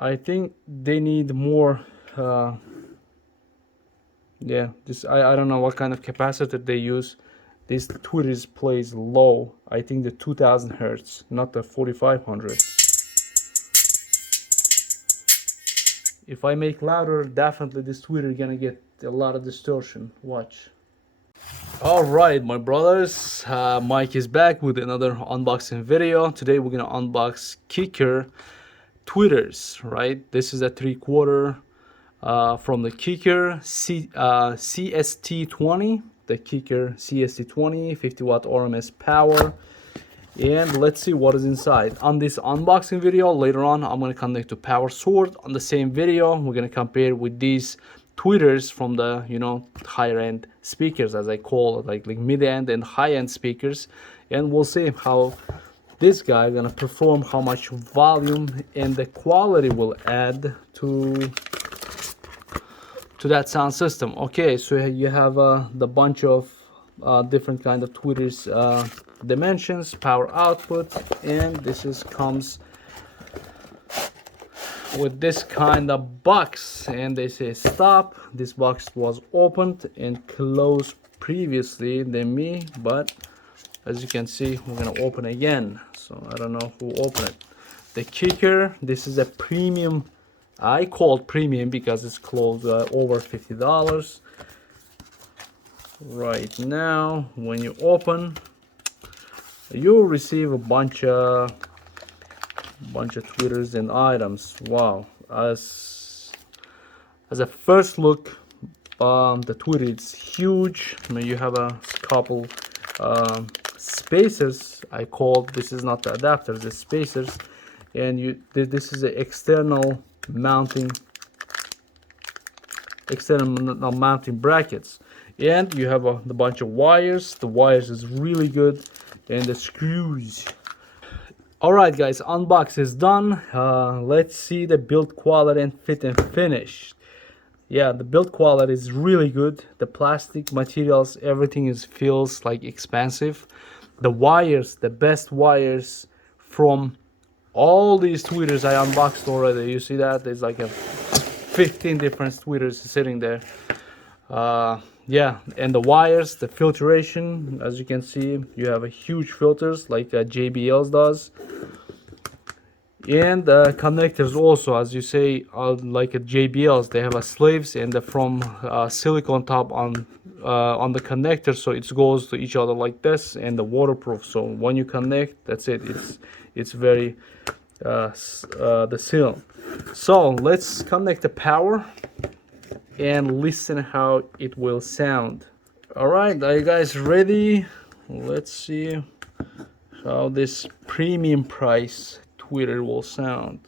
I think they need more. Yeah, this I don't know what kind of capacitor they use. This tweeters plays low. I think the 2000 hertz, not the 4500. If I make louder, definitely this tweeter gonna get a lot of distortion. Watch. All right, my brothers, Mike is back with another unboxing video. Today we're gonna unbox Kicker tweeters. Right, this is a 3/4 from the Kicker CST20, the Kicker CST20, 50 watt RMS power. And let's see what is inside. On this unboxing video later on, I'm going to connect to power sword. On the same video, we're going to compare with these tweeters from the, you know, higher end speakers, as I call it, like mid end and high end speakers, and we'll see how this guy gonna perform, how much volume and the quality will add to that sound system. Okay, so you have the bunch of different kind of tweeters dimensions, power output, and this is comes with this kind of box, and they say stop. This box was opened and closed previously than me, but as you can see, we're gonna open again. So I don't know who opened it. The Kicker, this is a premium. I call it premium because it's closed over $50 right now. When you open, you'll receive a bunch of tweeters and items. Wow! As a first look, the tweeter is huge. I mean, you have a couple spacers. I call this is not the adapters, the spacers, and this is an external mounting brackets, and you have the bunch of wires. The wires is really good, and the screws. All right, guys, unbox is done. Let's see the build quality and fit and finish. Yeah, the build quality is really good. The plastic materials, everything feels like expensive. The wires, the best wires from all these tweeters I unboxed already. You see that? There's like 15 different tweeters sitting there. Yeah, and the wires, the filtration, as you can see, you have a huge filters like JBL's does. And the connectors also, as you say, like a JBL's, they have a sleeves and from silicone top on the connector, so it goes to each other like this, and the waterproof. So when you connect, that's it. It's very the seal. So let's connect the power and listen how it will sound. All right, are you guys ready? Let's see how this premium price tweeter will sound.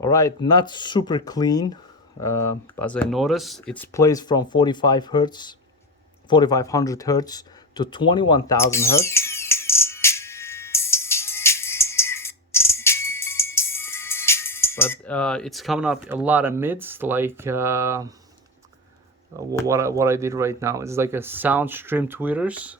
All right, not super clean, as I noticed. It's placed from 4500 hertz to 21,000 hertz. But it's coming up a lot of mids, like what I did right now. It's like a Soundstream tweeters.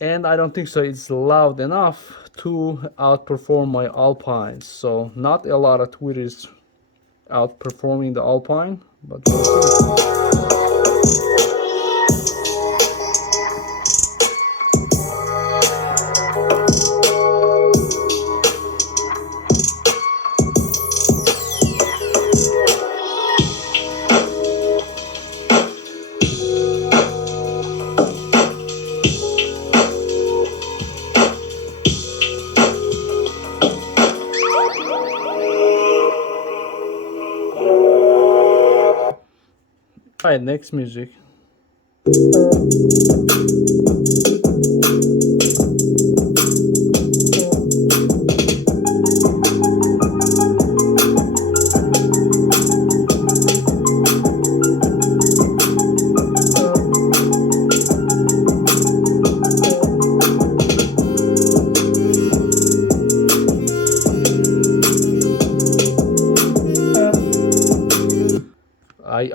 And I don't think so it's loud enough to outperform my Alpines. So not a lot of tweeters outperforming the Alpine, but we'll see. Alright, next music.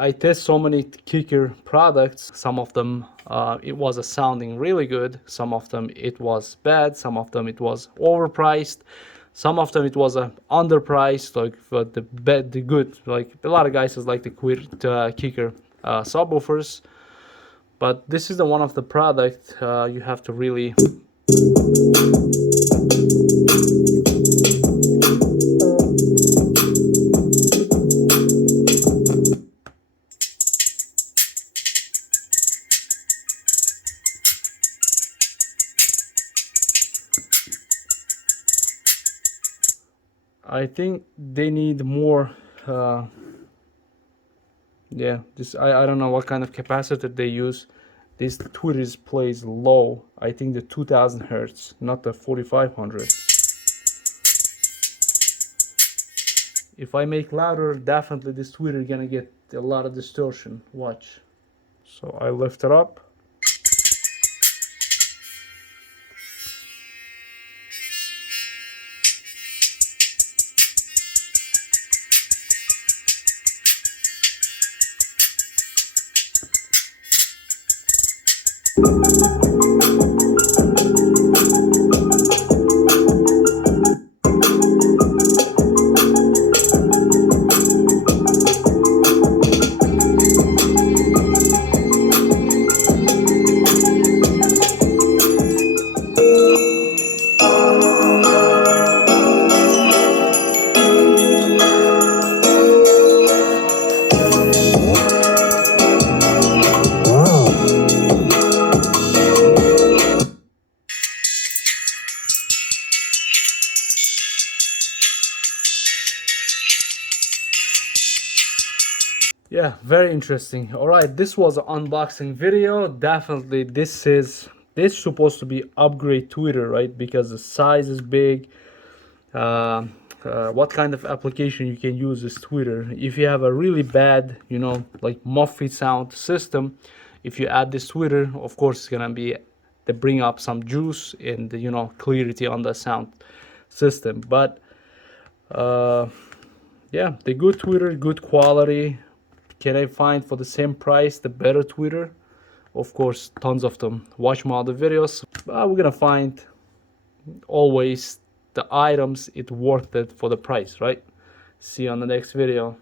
I test so many kicker products. Some of them it was sounding really good, some of them it was bad, some of them it was overpriced, some of them it was underpriced, like but the bad, the good, like a lot of guys is like the kicker subwoofers, but this is the one of the product you have to really I think they need more yeah, this I don't know what kind of capacitor they use. This tweeters plays low. I think the 2000 hertz, not the 4500. If I make louder, definitely this tweeter gonna get a lot of distortion. Watch. So I lift it up. Yeah, very interesting. All right, this was an unboxing video. Definitely this is supposed to be upgrade tweeter, right? Because the size is big. What kind of application you can use this tweeter? If you have a really bad, you know, like muffy sound system, if you add this tweeter, of course it's gonna be to bring up some juice and, you know, clarity on the sound system. But yeah, the good tweeter, good quality. Can I find for the same price the better tweeter? Of course, tons of them. Watch my other videos. We're gonna find always the items it worth it for the price, right? See you on the next video.